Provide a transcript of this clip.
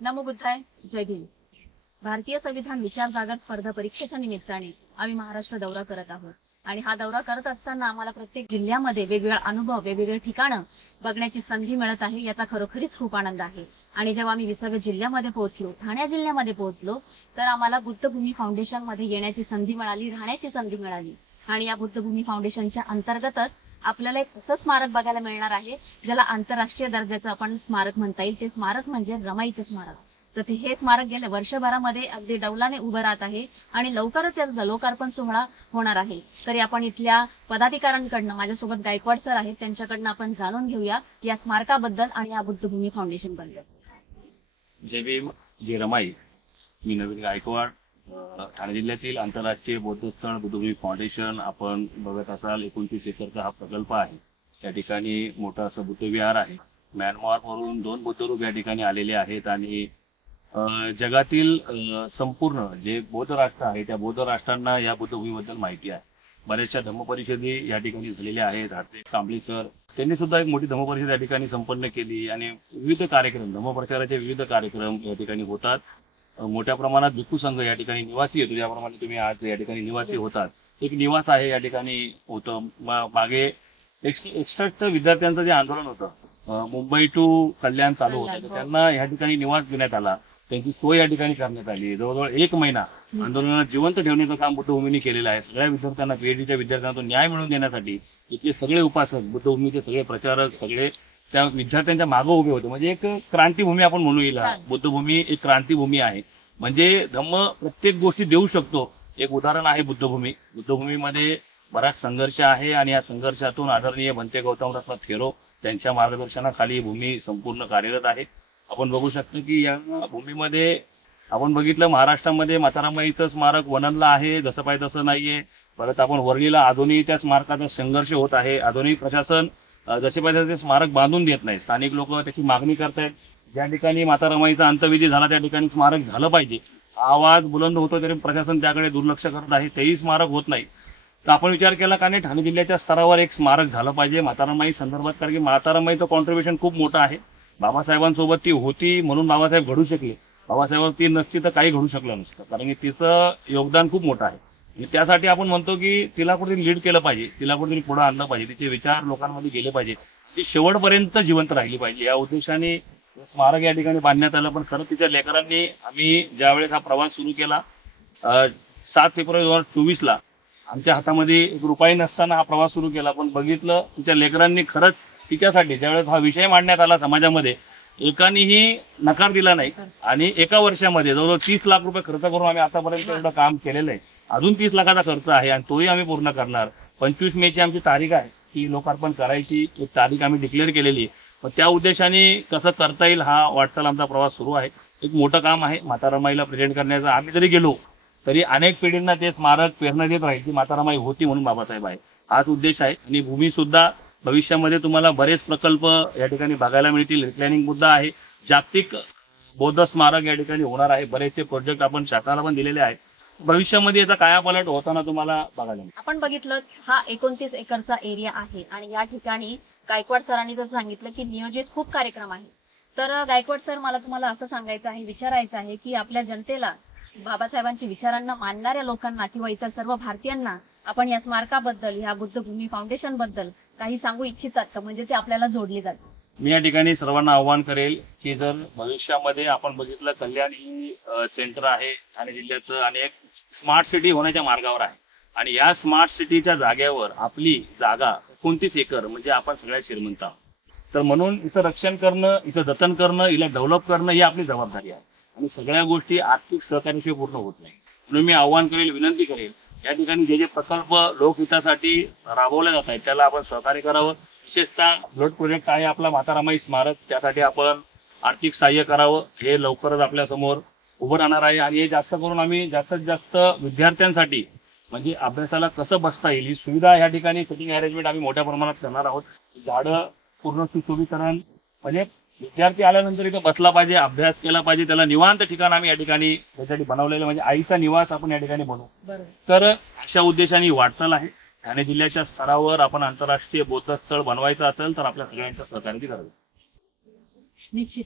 नमो बुद्धाय जय भीम. भारतीय संविधान विचार जागर स्पर्धा परीक्षेच्या निमित्ताने आम्ही महाराष्ट्र दौरा करत आहोत. आणि हा दौरा करत असताना आम्हाला प्रत्येक जिल्ह्यामध्ये वेगवेगळा अनुभव वेगवेगळे ठिकाणं बघण्याची संधी मिळत आहे याचा खरोखरीच खूप आनंद आहे. आणि जेव्हा आम्ही विसाव्या जिल्ह्यामध्ये पोहोचलो ठाणे जिल्ह्यामध्ये पोहोचलो तर आम्हाला बुद्धभूमी फाउंडेशनमध्ये येण्याची संधी मिळाली राहण्याची संधी मिळाली. आणि या बुद्धभूमी फाउंडेशनच्या अंतर्गतच आपल्याला एक असं स्मारक बघायला मिळणार आहे ज्याला आंतरराष्ट्रीय दर्जाचं आपण स्मारक म्हणता येईल. ते स्मारक म्हणजे रमाईचं स्मारक. तर ते हे स्मारक गेल्या वर्षभरामध्ये अगदी डौलाने उभं राहत आहे आणि लवकरच याचा लोकार्पण सोहळा होणार आहे. तरी आपण इथल्या पदाधिकाऱ्यांकडनं माझ्यासोबत गायकवाड सर आहेत त्यांच्याकडनं आपण जाणून घेऊया या स्मारकाबद्दल आणि या बुद्धभूमी फाउंडेशनबद्दल जय भीम जय रमाई. मी नवीन गायकवाड. ठाणे जिल्ह्यातील आंतरराष्ट्रीय बौद्धस्थळ बुद्धभूमी फाउंडेशन आपण बघत असाल एकोणतीस एकरचा हा प्रकल्प आहे. त्या ठिकाणी मोठा असं बुद्धविहार आहे. म्यानमारवरून दोन बुद्धरूप या ठिकाणी आलेले आहेत आणि जगातील संपूर्ण जे बौद्ध राष्ट्र आहे त्या बौद्ध राष्ट्रांना या बुद्धभूमीबद्दल माहिती आहे. बऱ्याचशा धम्मपरिषदी या ठिकाणी झालेल्या आहेत. हाते कांबळे सर त्यांनी सुद्धा एक मोठी धम्मपरिषद या ठिकाणी संपन्न केली आणि विविध कार्यक्रम धम्मप्रचाराचे विविध कार्यक्रम या ठिकाणी होतात. मोठ्या प्रमाणात भिक्खू संघ या ठिकाणी निवासी येतो ज्याप्रमाणे तुम्ही आज या ठिकाणी निवासी होतात. एक निवास आहे या ठिकाणी होतं. मागे एक्स्ट्रा विद्यार्थ्यांचं जे आंदोलन होतं मुंबई टू कल्याण चालू होतं. हो. त्यांना या ठिकाणी निवास देण्यात आला. त्यांची सोय या ठिकाणी करण्यात आली. जवळजवळ एक महिना. आंदोलनात जिवंत ठेवण्याचं काम बुद्धभूमीने केलेलं आहे. सगळ्या विद्यार्थ्यांना पीएचडीच्या विद्यार्थ्यांना तो न्याय मिळवून देण्यासाठी इथले सगळे उपासक बुद्धभूमीचे सगळे प्रचारक सगळे त्या विद्यार्थ्यांच्या मागे उभे होते. म्हणजे एक क्रांतीभूमी आपण म्हणू येईल. बुद्धभूमी एक क्रांतीभूमी आहे. म्हणजे धम्म प्रत्येक गोष्टी देऊ शकतो. एक उदाहरण आहे बुद्धभूमी. बुद्धभूमीमध्ये बराच संघर्ष आहे आणि या संघर्षातून आदरणीय भंते गौतम रत्न थेरो त्यांच्या मार्गदर्शनाखाली ही भूमी संपूर्ण कार्यरत आहे. आपण बघू शकतो की या भूमीमध्ये आपण बघितलं महाराष्ट्रामध्ये मातारामाईचं स्मारक वननला आहे. जसं पाहिजे तसं नाहीये. परत आपण वरळीला अजूनही त्या स्मारकाचा संघर्ष होत आहे. अजूनही प्रशासन जसे पाहिजे ते स्मारक बांधून देत नाही. स्थानिक लोक त्याची मागणी करतायत. ज्या ठिकाणी मातारामाईचा अंतविधी झाला त्या ठिकाणी स्मारक झालं पाहिजे. आवाज बुलंद होतो तरी प्रशासन त्याकडे दुर्लक्ष करत आहे. तेही स्मारक होत नाही. तर आपण विचार केला का नाही? ठाणे जिल्ह्याच्या स्तरावर एक स्मारक झालं पाहिजे. मातारामाई संदर्भात कारण की मातारामाईचं कॉन्ट्रीब्युशन खूप मोठं आहे. बाबासाहेबांसोबत ती होती म्हणून बाबासाहेब घडू शकले. बाबासाहेब ती नसती तर काही घडू शकलं नसतं. कारण की तिचं योगदान खूप मोठं आहे. आणि त्यासाठी आपण म्हणतो की तिला कुठेतरी लीड केलं पाहिजे तिला कुठेतरी पुढे आणलं पाहिजे तिचे विचार लोकांमध्ये गेले पाहिजे. ती शेवटपर्यंत जिवंत राहिली पाहिजे. या उद्देशाने स्मारक या ठिकाणी बांधण्यात आलं पण खरं तिच्या लेकरांनी आम्ही ज्यावेळेस हा प्रवास सुरू केला सात फेब्रुवारी दोन हजार चोवीस ला आमच्या हातामध्ये एक रुपये नसताना हा प्रवास सुरू केला पण बघितलं तिच्या लेकरांनी खरंच तिच्यासाठी ज्यावेळेस हा विषय मांडण्यात आला समाजामध्ये एकानेही नकार दिला नाही. आणि एका वर्षामध्ये जवळजवळ तीस लाख रुपये खर्च करून आम्ही आतापर्यंत एवढं काम केलेलं आहे. अजून तीस लाखाचा खर्च आहे आणि तोही आम्ही पूर्ण करणार. पंचवीस मे ची आमची तारीख आहे. ती लोकार्पण करायची एक तारीख आम्ही डिक्लेअर केलेली आहे. मग त्या उद्देशाने कसं करता येईल हा वाटचाल आमचा प्रवास सुरू आहे. एक मोठं काम आहे मातारामाईला प्रेझेंट करण्याचं. आम्ही जरी गेलो तरी अनेक पिढींना ते स्मारक प्रेरणा देत राहील की मातारामाई होती म्हणून बाबासाहेब आहे. हाच उद्देश आहे. आणि भूमी सुद्धा भविष्यामध्ये तुम्हाला बरेच प्रकल्प या ठिकाणी बघायला मिळतील. रिप्लॅनिंग मुद्दा आहे. जागतिक बौद्ध स्मारक या ठिकाणी होणार आहे. बरेचसे प्रोजेक्ट आपण शासनाला पण दिलेले आहेत. भविष्यामध्ये याचा कायापालट होताना तुम्हाला बघायला मिळेल? आपण बघितलं हा एकोणतीस एकरचा एरिया आहे आणि या ठिकाणी गायकवाड सरांनी जर सांगितलं की नियोजित खूप कार्यक्रम आहे. तर गायकवाड सर मला तुम्हाला असं सांगायचं आहे विचारायचं आहे की आपल्या जनतेला बाबासाहेबांच्या विचारांना मानणाऱ्या लोकांना किंवा इतर सर्व भारतीयांना आपण या स्मारकाबद्दल या बुद्धभूमी फाउंडेशनबद्दल काही सांगू इच्छितात का? म्हणजे ते आपल्याला जोडले जातात मी या ठिकाणी सर्वांना आव्हान करेल की जर भविष्यामध्ये आपण बघितलं कल्याण ही सेंटर आहे ठाणे जिल्ह्याचं आणि एक स्मार्ट सिटी होण्याच्या मार्गावर आहे. आणि या स्मार्ट सिटीच्या जागेवर आपली जागा एकोणतीस एकर म्हणजे आपण सगळ्यात श्रीमंत आहोत. तर म्हणून इथं रक्षण करणं इथं जतन करणं हिला डेव्हलप करणं ही आपली जबाबदारी आहे. आणि सगळ्या गोष्टी आर्थिक सहकार्याशिवाय पूर्ण होत नाही. म्हणून मी आव्हान करेल विनंती करेल या ठिकाणी जे जे प्रकल्प लोकहितासाठी राबवले जात आहेत त्याला आपण सहकार्य करावं. विशेषतः ब्लड प्रोजेक्ट आहे आपला मातारामाई स्मारक. त्यासाठी आपण आर्थिक सहाय्य करावं. हे लवकरच आपल्यासमोर उभं राहणार आहे. आणि हे जास्त करून आम्ही जास्तीत जास्त विद्यार्थ्यांसाठी म्हणजे अभ्यासाला कसं बसता येईल ही सुविधा या ठिकाणी सिटिंग अरेंजमेंट आम्ही मोठ्या प्रमाणात करणार आहोत. झाडं पूर्ण सुशोभीकरण म्हणजे विद्यार्थी आल्यानंतर इथं बसला पाहिजे अभ्यास केला पाहिजे त्याला निवांत ठिकाण आम्ही या ठिकाणी त्यासाठी बनवलेलं म्हणजे आईचा निवास आपण या ठिकाणी बनवू. तर अशा उद्देशाने वाटचाल आहे. ठाणे जिल्ह्याच्या स्तरावर आपण आंतरराष्ट्रीय बौद्ध स्थळ बनवायचं असेल तर आपल्या सगळ्यांच्या सहकार्याची गरज आहे. निश्चित